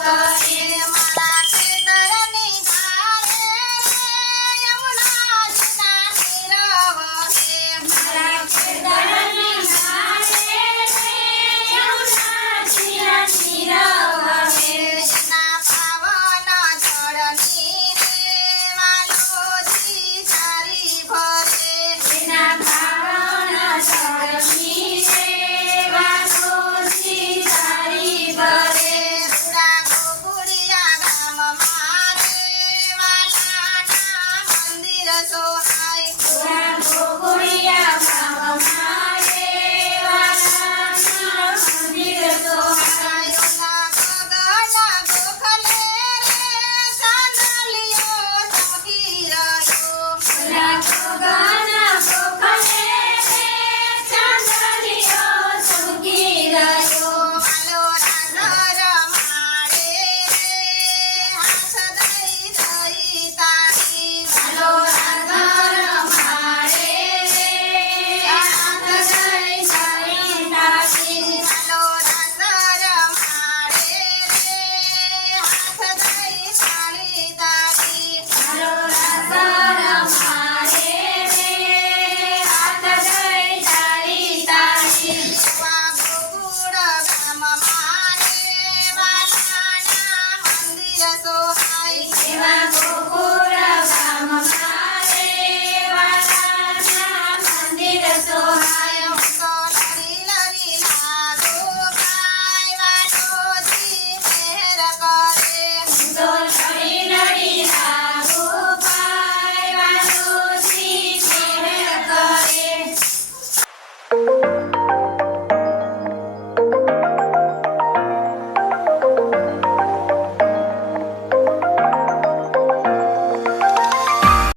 Bye.